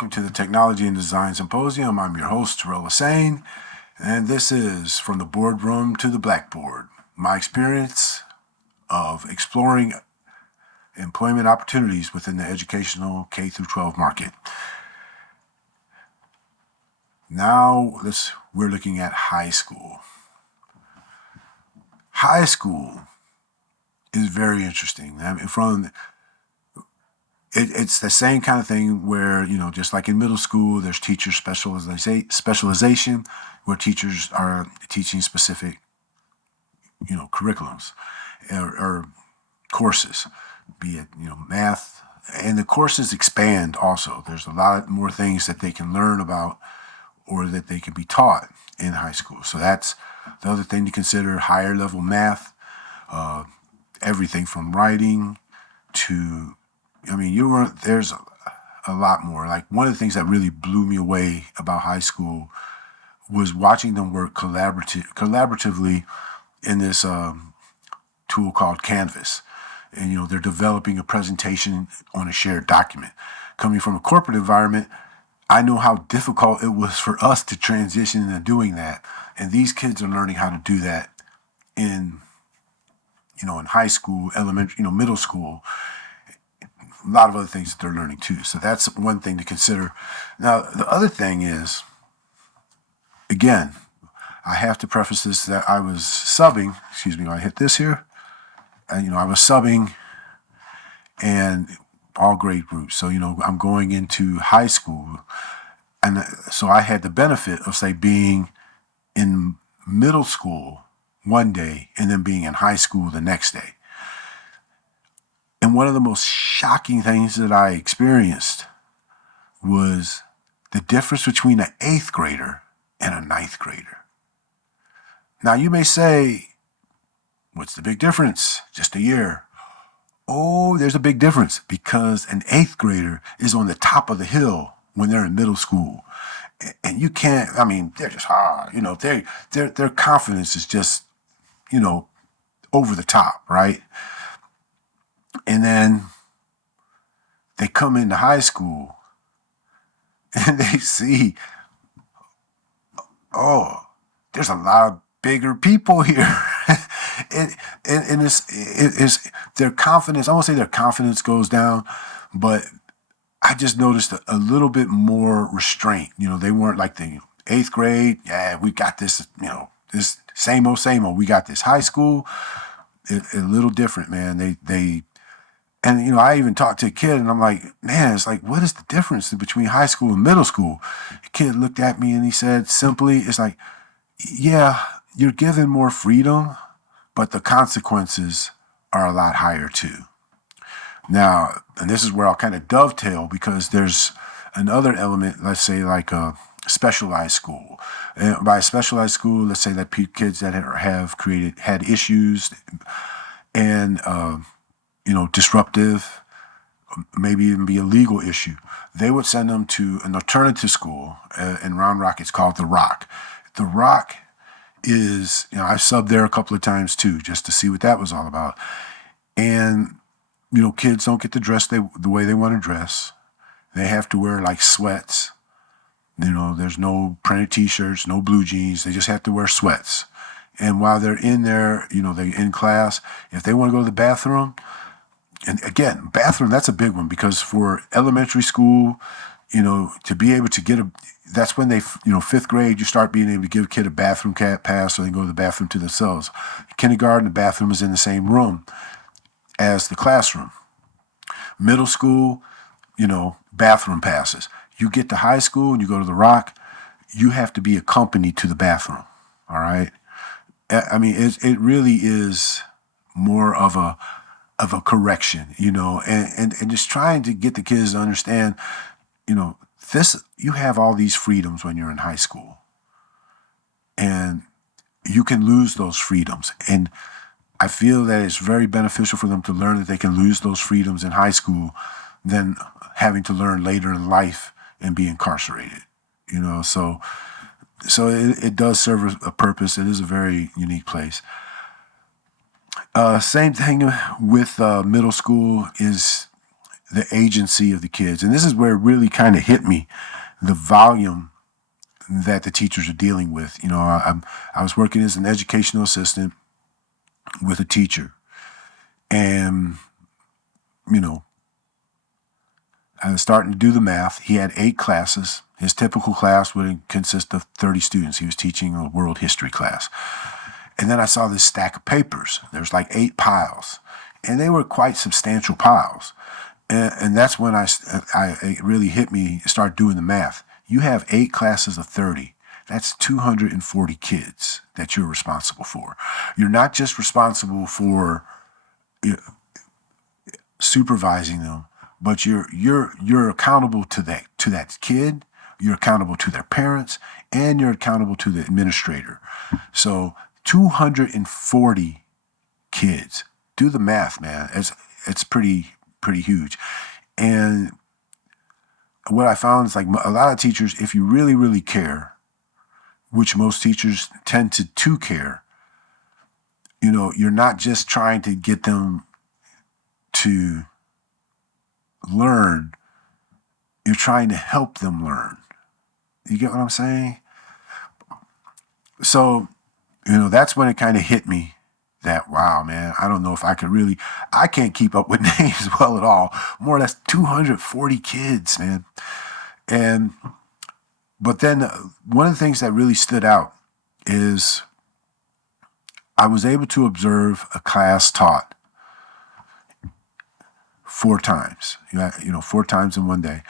welcome to the Technology and Design Symposium. I'm your host, Terrell Hussain, and this is From the Boardroom to the Blackboard, my experience of exploring employment opportunities within the educational K-12 market. Now, we're looking at high school. High school is very interesting. I mean, it's the same kind of thing where, just like in middle school, there's teacher specialization, where teachers are teaching specific, curriculums or courses, be it, math. And the courses expand also. There's a lot more things that they can learn about or that they can be taught in high school. So that's the other thing to consider: higher level math, everything from writing to, there's a lot more. Like, one of the things that really blew me away about high school was watching them work collaboratively in this tool called Canvas. And, they're developing a presentation on a shared document. Coming from a corporate environment, I know how difficult it was for us to transition into doing that. And these kids are learning how to do that in high school, elementary, middle school. A lot of other things that they're learning too. So that's one thing to consider. Now, the other thing is, again, I have to preface this that I was subbing. Excuse me, I hit this here. And, I was subbing and all grade groups. So, I'm going into high school. And so I had the benefit of, say, being in middle school one day and then being in high school the next day. And one of the most shocking things that I experienced was the difference between an 8th grader and a 9th grader. Now, you may say, what's the big difference? Just a year. Oh, there's a big difference, because an 8th grader is on the top of the hill when they're in middle school. And you can't, they're just hard. Their confidence is just, over the top, right? And then they come into high school and they see, oh, there's a lot of bigger people here. and it's their confidence, I won't say their confidence goes down, but I just noticed a little bit more restraint. They weren't like the 8th grade. Yeah, we got this, this same old, we got this. High school, a little different, man. And, I even talked to a kid and I'm like, man, it's like, what is the difference between high school and middle school? The kid looked at me and he said simply, it's like, yeah, you're given more freedom, but the consequences are a lot higher too. Now, and this is where I'll kind of dovetail, because there's another element, let's say like a specialized school. And by specialized school, let's say that kids that had issues and, disruptive, maybe even be a legal issue, they would send them to an alternative school in Round Rock. It's called The Rock. The Rock is, I subbed there a couple of times too, just to see what that was all about. And, kids don't get to dress the way they want to dress. They have to wear like sweats. There's no printed t-shirts, no blue jeans. They just have to wear sweats. And while they're in there, they're in class, if they want to go to the bathroom, and again, bathroom, that's a big one, because for elementary school, to be able to that's when they, 5th grade, you start being able to give a kid a bathroom pass so they can go to the bathroom to themselves. Kindergarten, the bathroom is in the same room as the classroom. Middle school, bathroom passes. You get to high school and you go to the Rock, you have to be accompanied to the bathroom. All right. It really is more of a correction, and just trying to get the kids to understand, you have all these freedoms when you're in high school, and you can lose those freedoms. And I feel that it's very beneficial for them to learn that they can lose those freedoms in high school than having to learn later in life and be incarcerated, so it does serve a purpose. It is a very unique place. Same thing with middle school is the agency of the kids. And this is where it really kind of hit me, the volume that the teachers are dealing with. I was working as an educational assistant with a teacher, and I was starting to do the math. He had 8 classes. His typical class would consist of 30 students. He was teaching a world history class. And then I saw this stack of papers. There's like 8 piles, and they were quite substantial piles. And that's when it really hit me, start doing the math. You have 8 classes of 30. That's 240 kids that you're responsible for. You're not just responsible for supervising them, but you're accountable to that kid. You're accountable to their parents, and you're accountable to the administrator. So 240 kids. Do the math, man. It's pretty huge. And what I found is, like, a lot of teachers, if you really, really care, which most teachers tend to care, you're not just trying to get them to learn, you're trying to help them learn. You get what I'm saying? So, that's when it kind of hit me that, wow, man, I don't know if I can't keep up with names well at all. More or less 240 kids, man. But then one of the things that really stood out is I was able to observe a class taught 4 times, 4 times in one day.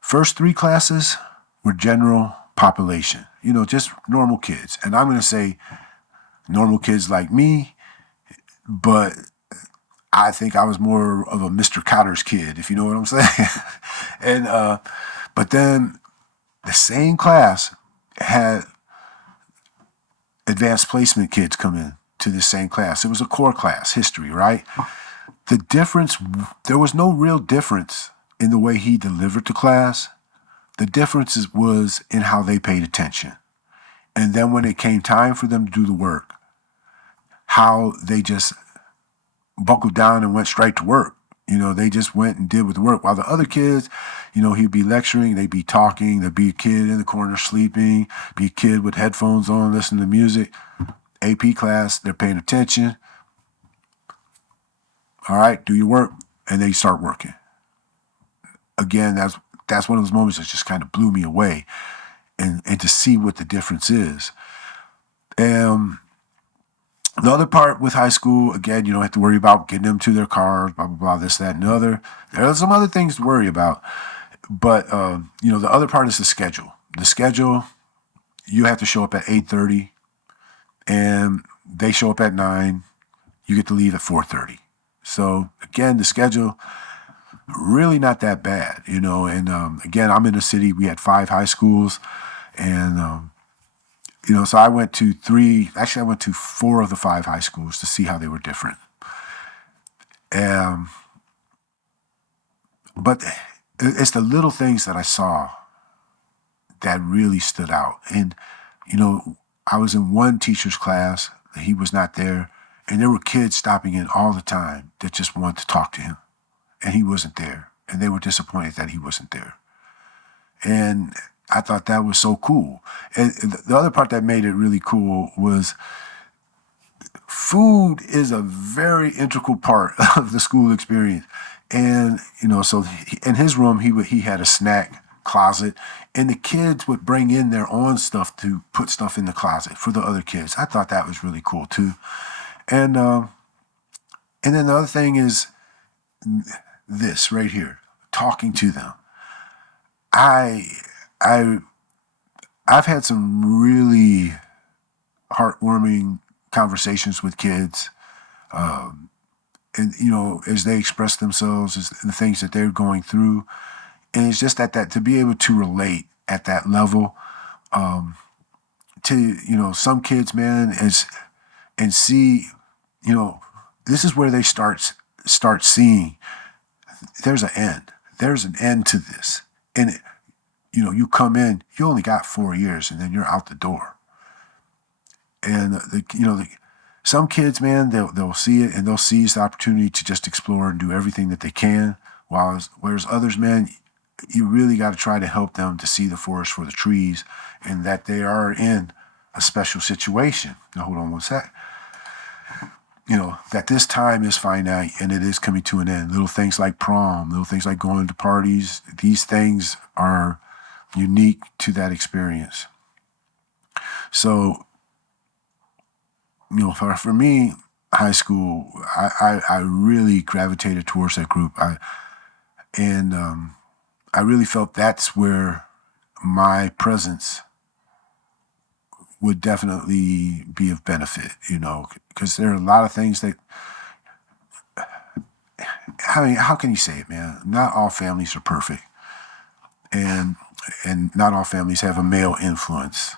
First 3 classes were general population, just normal kids. And I'm going to say normal kids like me, but I think I was more of a Mr. Cotter's kid, if you know what I'm saying. And but then the same class had advanced placement kids come in to the same class. It was a core class, history, right? The difference, there was no real difference in the way he delivered the class. The difference was in how they paid attention. And then when it came time for them to do the work, how they just buckled down and went straight to work. They just went and did with the work. While the other kids, he'd be lecturing, they'd be talking, there'd be a kid in the corner sleeping, be a kid with headphones on, listening to music. AP class, they're paying attention. All right, do your work, and they start working. Again, that's one of those moments that just kind of blew me away, and to see what the difference is. The other part with high school, again, you don't have to worry about getting them to their cars, blah, blah, blah, this, that, and the other. There are some other things to worry about. But, the other part is the schedule. The schedule, you have to show up at 8:30, and they show up at 9. You get to leave at 4:30. So, again, the schedule, really not that bad, And, again, I'm in a city. We had 5 high schools, and so I went to 4 of the 5 high schools to see how they were different. But it's the little things that I saw that really stood out. And, I was in one teacher's class, he was not there, and there were kids stopping in all the time that just wanted to talk to him. And he wasn't there. And they were disappointed that he wasn't there. And I thought that was so cool. And the other part that made it really cool was food is a very integral part of the school experience. And, so in his room, he had a snack closet, and the kids would bring in their own stuff to put stuff in the closet for the other kids. I thought that was really cool too. And then the other thing is this right here, talking to them. I've had some really heartwarming conversations with kids, and as they express themselves, as the things that they're going through, and it's just that to be able to relate at that level, to some kids, man, and see, this is where they start seeing there's an end. There's an end to this, and you come in, you only got 4 years, and then you're out the door. And some kids, man, they'll see it, and they'll seize the opportunity to just explore and do everything that they can. Whereas others, man, you really got to try to help them to see the forest for the trees and that they are in a special situation. Now, hold on one sec. That this time is finite and it is coming to an end. Little things like prom, little things like going to parties, these things are unique to that experience. So, for me, high school, I really gravitated towards that group. I really felt that's where my presence would definitely be of benefit, because there are a lot of things that, how can you say it, man? Not all families are perfect, and not all families have a male influence.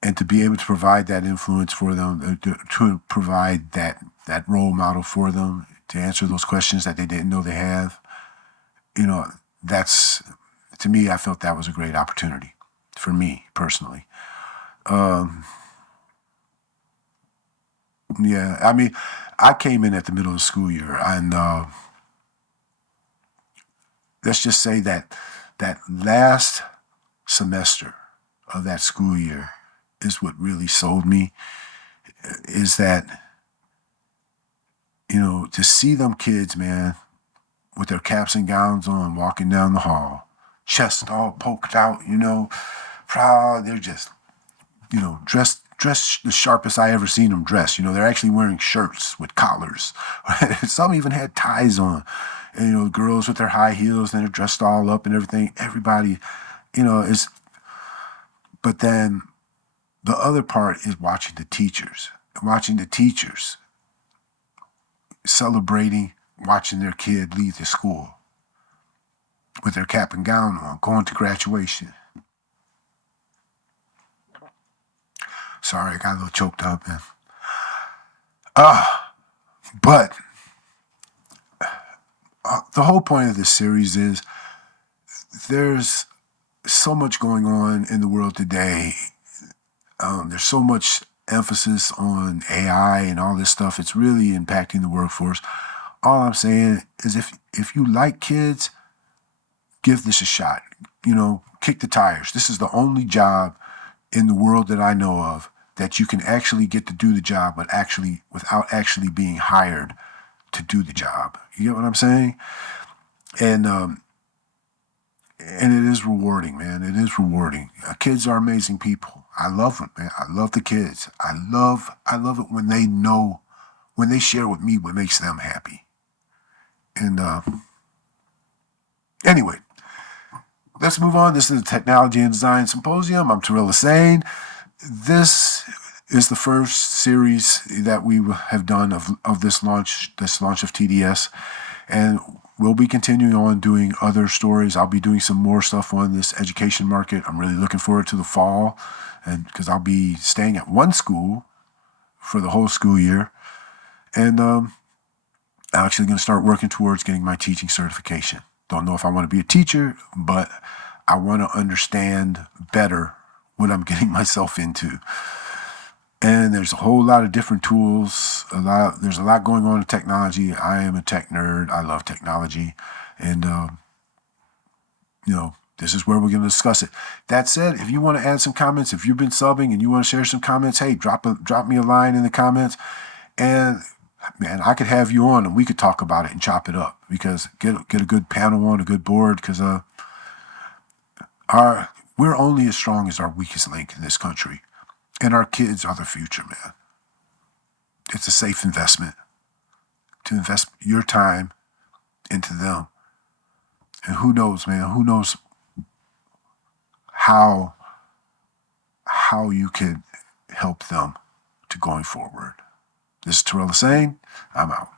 And to be able to provide that influence for them, to provide that role model for them, to answer those questions that they didn't know they have, that's, to me, I felt that was a great opportunity for me personally. Yeah, I mean, I came in at the middle of the school year, and let's just say that last semester of that school year is what really sold me, is that, to see them kids, man, with their caps and gowns on, walking down the hall, chest all poked out, proud. They're just, dressed the sharpest I ever seen them dress. They're actually wearing shirts with collars. Some even had ties on. And, girls with their high heels, and they're dressed all up and everything. Everybody, is. But then the other part is watching the teachers celebrating, watching their kid leave the school with their cap and gown on, going to graduation. Sorry, I got a little choked up, man. But the whole point of this series is there's so much going on in the world today. There's so much emphasis on AI and all this stuff. It's really impacting the workforce. All I'm saying is if you like kids, give this a shot. Kick the tires. This is the only job in the world that I know of that you can actually get to do the job, but without actually being hired to do the job. You get what I'm saying? And it is rewarding, man. It is rewarding. Kids are amazing people. I love them, man. I love the kids. I love it when they share with me what makes them happy. And anyway, let's move on. This is the Technology and Design Symposium. I'm Terrell Hussain. This is the first series that we have done of this launch of TDS. And we'll be continuing on doing other stories. I'll be doing some more stuff on this education market. I'm really looking forward to the fall, and because I'll be staying at one school for the whole school year. And I'm actually going to start working towards getting my teaching certification. Don't know if I want to be a teacher, but I want to understand better what I'm getting myself into. And there's a whole lot of different tools. There's a lot going on in technology. I am a tech nerd. I love technology. And, this is where we're going to discuss it. That said, if you want to add some comments, if you've been subbing and you want to share some comments, hey, drop me a line in the comments. And, man, I could have you on and we could talk about it and chop it up. Because get a good panel on, a good board. Because we're only as strong as our weakest link in this country. And our kids are the future, man. It's a safe investment to invest your time into them. And who knows, man? Who knows how you can help them to going forward. This is Terrell Hussain. I'm out.